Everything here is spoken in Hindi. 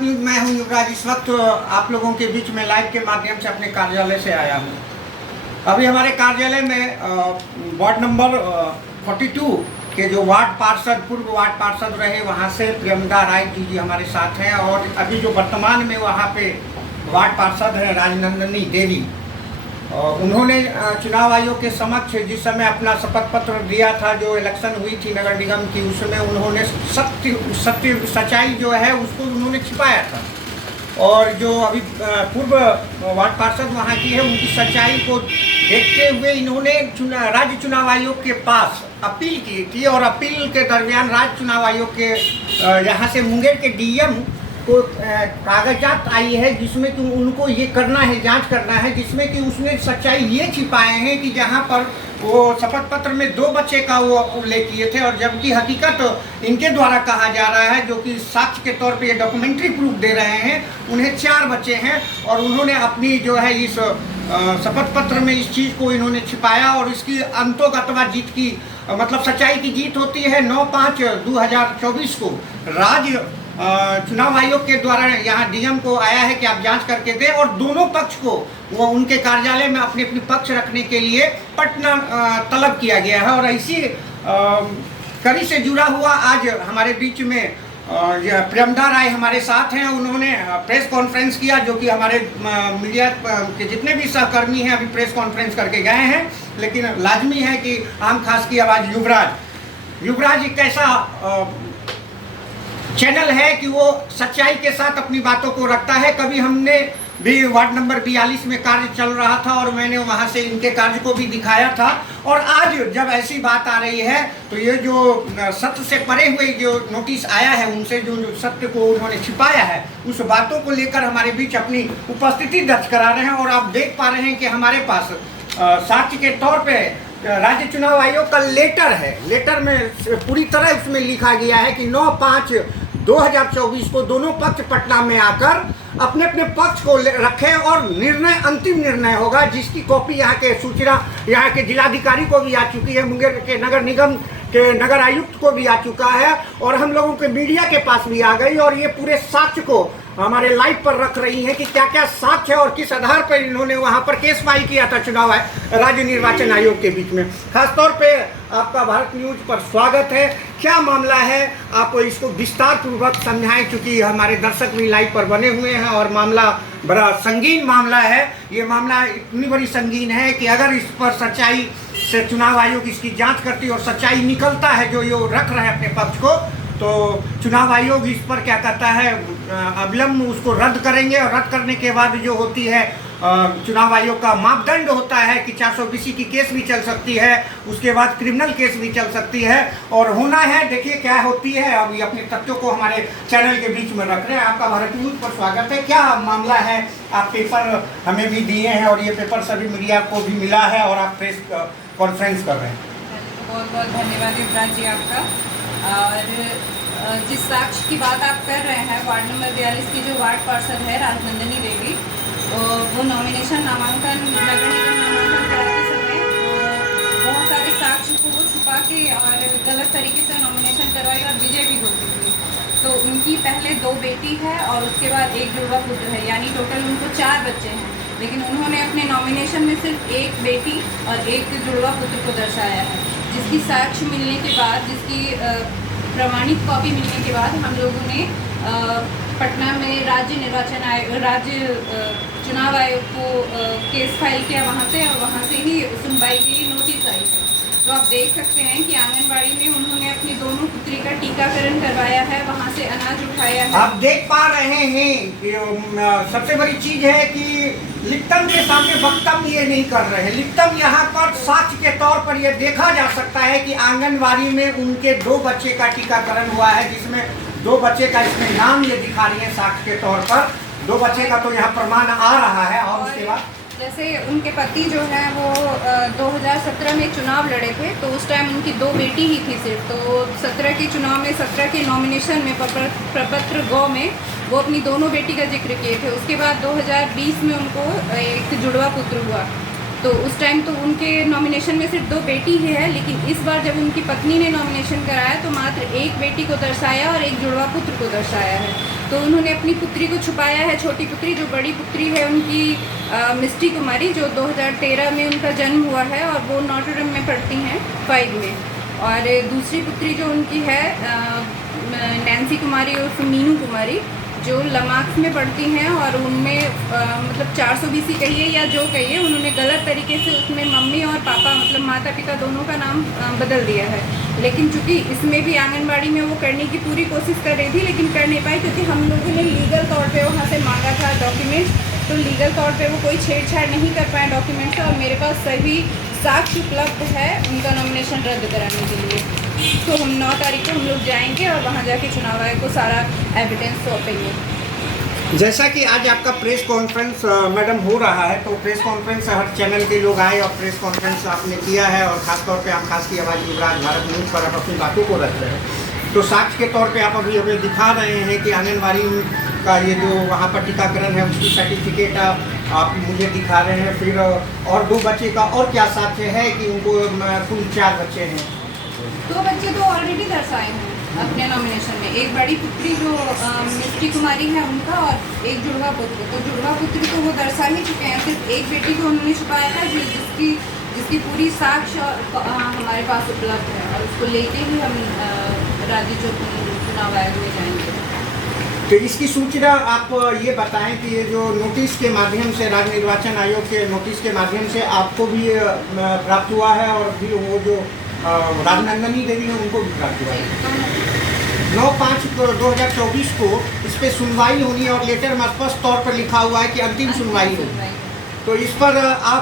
भारत न्यूज, मैं हूं युवराज। इस वक्त आप लोगों के बीच में लाइव के माध्यम से अपने कार्यालय से आया हूं। अभी हमारे कार्यालय में वार्ड नंबर 42 के जो वार्ड पार्षद, पूर्व वार्ड पार्षद रहे, वहां से प्रेमदा राय जी हमारे साथ हैं। और अभी जो वर्तमान में वहां पे वार्ड पार्षद हैं राजनंदिनी देवी, उन्होंने चुनाव आयोग के समक्ष जिस समय अपना शपथ पत्र दिया था, जो इलेक्शन हुई थी नगर निगम की, उसमें उन्होंने सच्चाई जो है उसको उन्होंने छिपाया था। और जो अभी पूर्व वार्ड पार्षद वहाँ की है, उनकी सच्चाई को देखते हुए इन्होंने राज्य चुनाव आयोग के पास अपील की थी। और अपील के दरमियान राज्य चुनाव आयोग के यहाँ से मुंगेर के डीएम को कागजात आई है, जिसमें कि उनको ये करना है, जांच करना है, जिसमें कि उसने सच्चाई ये छिपाए हैं कि जहां पर वो शपथ पत्र में 2 बच्चे का वो उल्लेख किए थे, और जबकि हकीकत इनके द्वारा कहा जा रहा है, जो कि साक्ष्य के तौर पे ये डॉक्यूमेंट्री प्रूफ दे रहे हैं, उन्हें 4 बच्चे हैं। और उन्होंने अपनी जो है इस शपथ पत्र में इस चीज़ को इन्होंने छिपाया। और इसकी अंतोगतवा जीत की मतलब सच्चाई की जीत होती है 9/5/2024 को राज्य चुनाव आयोग के द्वारा यहाँ डीएम को आया है कि आप जांच करके दें, और दोनों पक्ष को वो उनके कार्यालय में अपने अपने पक्ष रखने के लिए पटना तलब किया गया है। और ऐसी कड़ी से जुड़ा हुआ आज हमारे बीच में प्रेमदा राय हमारे साथ हैं। उन्होंने प्रेस कॉन्फ्रेंस किया, जो कि हमारे मीडिया के जितने भी सहकर्मी हैं अभी प्रेस कॉन्फ्रेंस करके गए हैं, लेकिन लाजमी है कि आम खास की आवाज़ युवराज एक ऐसा चैनल है कि वो सच्चाई के साथ अपनी बातों को रखता है। कभी हमने भी वार्ड नंबर 42 में कार्य चल रहा था और मैंने वहाँ से इनके कार्य को भी दिखाया था। और आज जब ऐसी बात आ रही है तो ये जो सत्य से परे हुए जो नोटिस आया है, उनसे जो सत्य को उन्होंने छिपाया है, उस बातों को लेकर हमारे बीच अपनी उपस्थिति दर्ज करा रहे हैं। और आप देख पा रहे हैं कि हमारे पास साक्ष्य के तौर पर राज्य चुनाव आयोग का लेटर है। लेटर में पूरी तरह उसमें लिखा गया है कि 9/5/2024 को दोनों पक्ष पटना में आकर अपने अपने पक्ष को रखें, और निर्णय अंतिम निर्णय होगा, जिसकी कॉपी यहाँ के सूचना यहाँ के जिलाधिकारी को भी आ चुकी है, मुंगेर के नगर निगम के नगर आयुक्त को भी आ चुका है, और हम लोगों के मीडिया के पास भी आ गई। और ये पूरे साक्ष्य को हमारे लाइव पर रख रही हैं कि क्या क्या साक्ष्य है और किस आधार पर इन्होंने वहाँ पर केस फाइल किया था चुनाव राज्य निर्वाचन आयोग के बीच में। खासतौर पे आपका भारत न्यूज पर स्वागत है। क्या मामला है, आप इसको विस्तार पूर्वक समझाएं, क्योंकि हमारे दर्शक भी लाइव पर बने हुए हैं और मामला बड़ा संगीन मामला है। ये मामला इतनी बड़ी संगीन है कि अगर इस पर सच्चाई से चुनाव आयोग इसकी जांच करती और सच्चाई निकलता है जो ये रख रहे हैं अपने पक्ष को, तो चुनाव आयोग इस पर क्या कहता है, अविलंब उसको रद्द करेंगे। और रद्द करने के बाद जो होती है चुनाव आयोग का मापदंड होता है कि 420 की केस भी चल सकती है, उसके बाद क्रिमिनल केस भी चल सकती है, और होना है। देखिए क्या होती है। अभी अपने तथ्यों को हमारे चैनल के बीच में रख रहे हैं। आपका भारत न्यूज पर स्वागत है। क्या मामला है, आप पेपर हमें भी दिए हैं और ये पेपर सभी मीडिया को भी मिला है, और आप प्रेस कॉन्फ्रेंस कर रहे हैं। बहुत बहुत धन्यवाद युवराज जी आपका। और जिस साक्ष्य की बात आप कर रहे हैं, वार्ड नंबर 42 की जो वार्ड पार्षद है राजनंदिनी देवी, वो नामिनेशन नामांकन नगर निगम नामांकन कराते समय बहुत सारे साक्ष्य को वो छुपा के और गलत तरीके से नॉमिनेशन करवाई और विजय भी हो चुकी। तो उनकी पहले 2 बेटी है और उसके बाद 1 जुड़वा पुत्र है, यानी टोटल उनको 4 बच्चे हैं। लेकिन उन्होंने अपने नॉमिनेशन में सिर्फ 1 बेटी और 1 जुड़वा पुत्र को दर्शाया है, जिसकी साक्ष्य मिलने के बाद, जिसकी प्रमाणित कॉपी मिलने के बाद हम लोगों ने पटना में राज्य चुनाव आयोग को केस फाइल किया वहाँ से, और वहाँ से ही सुनवाई के लिए नोटिस आई है। तो आप देख सकते हैं कि आंगनबाड़ी में उन्होंने अपनी दोनों पुत्री का टीकाकरण करवाया है, वहाँ से अनाज उठाया है। आप देख पा रहे हैं कि सबसे बड़ी चीज है कि लिप्टम के सामने वक्तव्य ये नहीं कर रहे हैं। लिप्टम यहाँ पर साक्ष्य के तौर पर यह देखा जा सकता है कि आंगनबाड़ी में उनके 2 बच्चे का टीकाकरण हुआ है, जिसमें 2 बच्चे का इसमें नाम ये दिखा रही है साक्ष्य के तौर पर। 2 बच्चे का तो यहाँ प्रमाण आ रहा है। और उसके बाद जैसे उनके पति जो है वो 2017 में चुनाव लड़े थे, तो उस टाइम उनकी 2 बेटी ही थी सिर्फ। तो 17 के चुनाव में, 17 के नॉमिनेशन में प्रपत्र गौ में वो अपनी दोनों बेटी का जिक्र किए थे। उसके बाद 2020 में उनको एक जुड़वा पुत्र हुआ। तो उस टाइम तो उनके नॉमिनेशन में सिर्फ 2 बेटी ही है, लेकिन इस बार जब उनकी पत्नी ने नॉमिनेशन कराया तो मात्र 1 बेटी को दर्शाया और 1 जुड़वा पुत्र को दर्शाया है। तो उन्होंने अपनी पुत्री को छुपाया है, छोटी पुत्री। जो बड़ी पुत्री है उनकी मिस्टी कुमारी, जो 2013 में उनका जन्म हुआ है और वो नॉटरडम में पढ़ती हैं 5 में। और दूसरी पुत्री जो उनकी है नैन्सी कुमारी उर्फ मीनू कुमारी, जो लमाक्स में पढ़ती हैं और उनमें मतलब 400 BC कहिए या जो कहिए, उन्होंने गलत तरीके से उसमें मम्मी और पापा मतलब माता पिता दोनों का नाम बदल दिया है। लेकिन चूंकि इसमें भी आंगनबाड़ी में वो करने की पूरी कोशिश कर रही थी लेकिन कर नहीं पाई, क्योंकि हम लोगों ने लीगल तौर पे वहाँ से मांगा था डॉक्यूमेंट, तो लीगल तौर पे वो कोई छेड़छाड़ नहीं कर पाए डॉक्यूमेंट से। और मेरे पास सभी साक्ष्य उपलब्ध है उनका नॉमिनेशन रद्द कराने के लिए। तो हम 9 तारीख को हम लोग जाएंगे और वहाँ जाके चुनाव आयोग को सारा एविडेंस सौंपेंगे। जैसा कि आज आपका प्रेस कॉन्फ्रेंस मैडम हो रहा है, तो प्रेस कॉन्फ्रेंस हर चैनल के लोग आए और प्रेस कॉन्फ्रेंस आपने किया है और ख़ास तौर पे आप खास की आवाज़ युवराज भारत न्यूज़ पर आप अपनी बातों को रख रहे हैं। तो साक्ष्य के तौर पे आप अभी हमें दिखा रहे हैं कि आंगनबाड़ी का ये जो वहाँ पर टीकाकरण है उसकी सर्टिफिकेट आप मुझे दिखा रहे हैं। फिर और 2 बच्चे का और क्या साक्ष्य है कि उनको कुल 4 बच्चे हैं? 2 बच्चे तो ऑलरेडी दर्शाए हैं अपने नॉमिनेशन में। एक बड़ी पुत्री जो मिस्टी कुमारी है उनका, और एक जुड़वा पुत्र। तो जुड़वा पुत्री तो वो दर्शा ही चुके हैं, सिर्फ एक बेटी को उन्होंने छुपाया था जिसकी पूरी साक्ष्य हमारे पास उपलब्ध है, और उसको लेके ही हम राज्य चुनाव आयोग में जाएंगे। तो इसकी सूचना आप ये बताएं कि ये जो नोटिस के माध्यम से राज्य निर्वाचन आयोग के नोटिस के माध्यम से आपको भी प्राप्त हुआ है और भी वो जो राजनंदनी देवी है उनको भी प्राप्त हुआ है। 9/5/2024 को इस पर सुनवाई होनी है और लेटर में स्पष्ट तौर पर लिखा हुआ है कि अंतिम सुनवाई होगी। तो इस पर आप